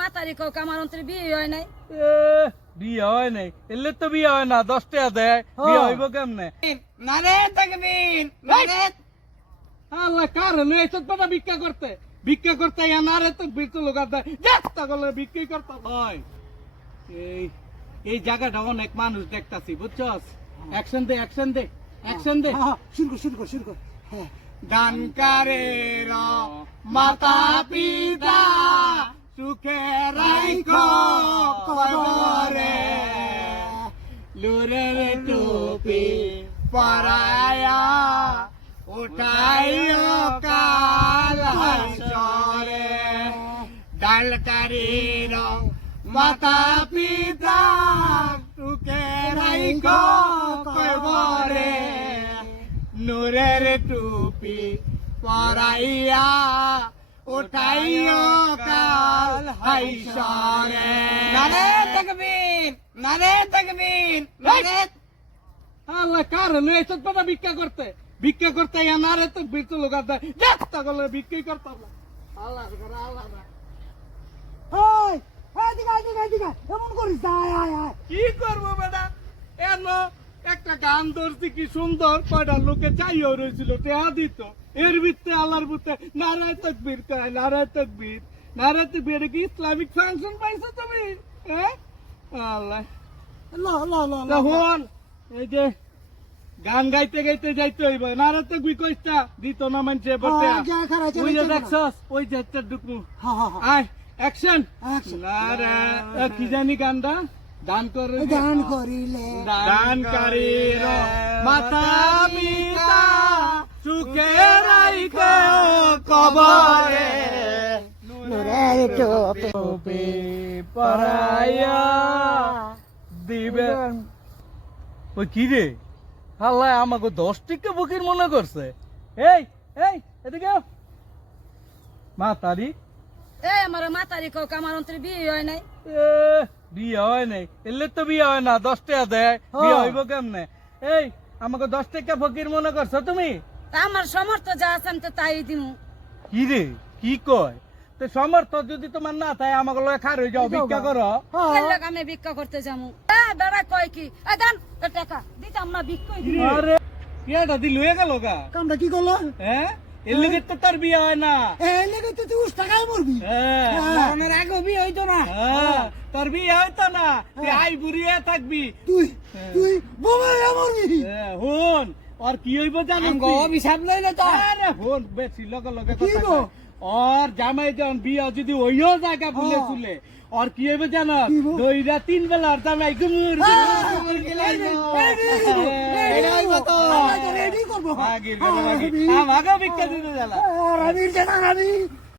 মাতারি Coke আমার অন্তরে বিয়ে হয় নাই। বিয়ে হয় নাই এলে তো বিয়ে হয় না, 10 টাকা দেয়, বিয়ে হইব কেমনে? নারে তাকবীর নারে আল্লাহ কার হলো এইসব বাবা ভিক্ষা করতে নারে তো বিরত লোক দেয় যাত্তা গলে বিক্রি করতে হয়। এই জায়গাটা অনেক মানুষ দেখতাছি, বুঝছস? অ্যাকশন দে শুরু কর দানকারের মাতা পিতা সুখে রাখো কবরে লুরের টুপি পরায়া উঠাইও কাল হাসরে দানকারের মাতা পিতা সুখে রাখো কবরে নূরের টুপি পরাইয়া উঠাইও কাল হাসরে নারে তাকবীর নারে আল্লাহ কার হলো এইসব বাবা ভিক্ষা করতে নারে তো বিরত লোক দেয় যাত্তা গলে বিক্রি করতে আল্লাহ এমন করিস কি করবো বেটা? এন একটা গান ধরছি কি সুন্দর, কয়টা লোকে চাইও রয়েছিল, টেহা দিত, এর ভিত্তে আল্লাহর ভিত্তে নারায় তকবীর কয়, নারায় তকবীর কি ইসলামিক ফাংশন পাইছো তুমি? আল্লাহ এই যে গান গাইতে যাইতে হইব, নারায় তকবীর কইতা দিত না মানুষে বটে। ওই যে দেখছস ওই যে একটা ডুকমু আয় অ্যাকশন নারায় কি জানি গানটা দান করিলে মাতা পিতা সুখে রাইখো কবরে নূরের টুপি পরাইয়া দিবেন। ওই কি রে আল্লাহ আমাকে 10 টাকা বুকির মনে করছে। এই এদিকে মাতারি আমার মাতারি কোক আমার অন্তরে বিয়ে হয় নাই। বিয়ে হয় নাই এলে তো বিয়ে হয় না, 10 টাকা দেয়, বিয়ে হইব কেমনে? এই আমাকে 10 টাকা ফকির মনে করছো তুমি? তা আমার সমর্থ যা আছে আমি তো তাই দিমু। কি রে কি কয়? তো সমর্থ যদি তোমার না থাকে আমাকে লয়ে খার হয়ে যাও, ভিক্ষা করো। আমি ভিক্ষা করতে যাবো। বেড়া কয় কি দান টাকা দিতাম না, ভিক্ষাই দিই। আরে এটা দিল হয়ে গেল গা, কামটা কি করলো? হ্যাঁ এর লেগে তো তোর বিয়ে হয় না। এই লেগে তো তুই টাকায় মরবি। আমার আগে বিয়ে হইতো না। তোর বিয়ে হইতো না, তুই আই বুড়িয়ে থাকবি, তুই বোমায় মরবি। হুন আর কি হইব জানিস? অভিশাপ লইলে তো। আরে হুন বেশি লগে কথা और জামাই যখন বিয়া যদি ওইও জায়গা ভুলে চুলে और কি হবে জানো? দইরা 3 বেলা আর জামাই গুমুর রেডি করবো। আমাকে ভিক্ষা দিতে জ্বালা।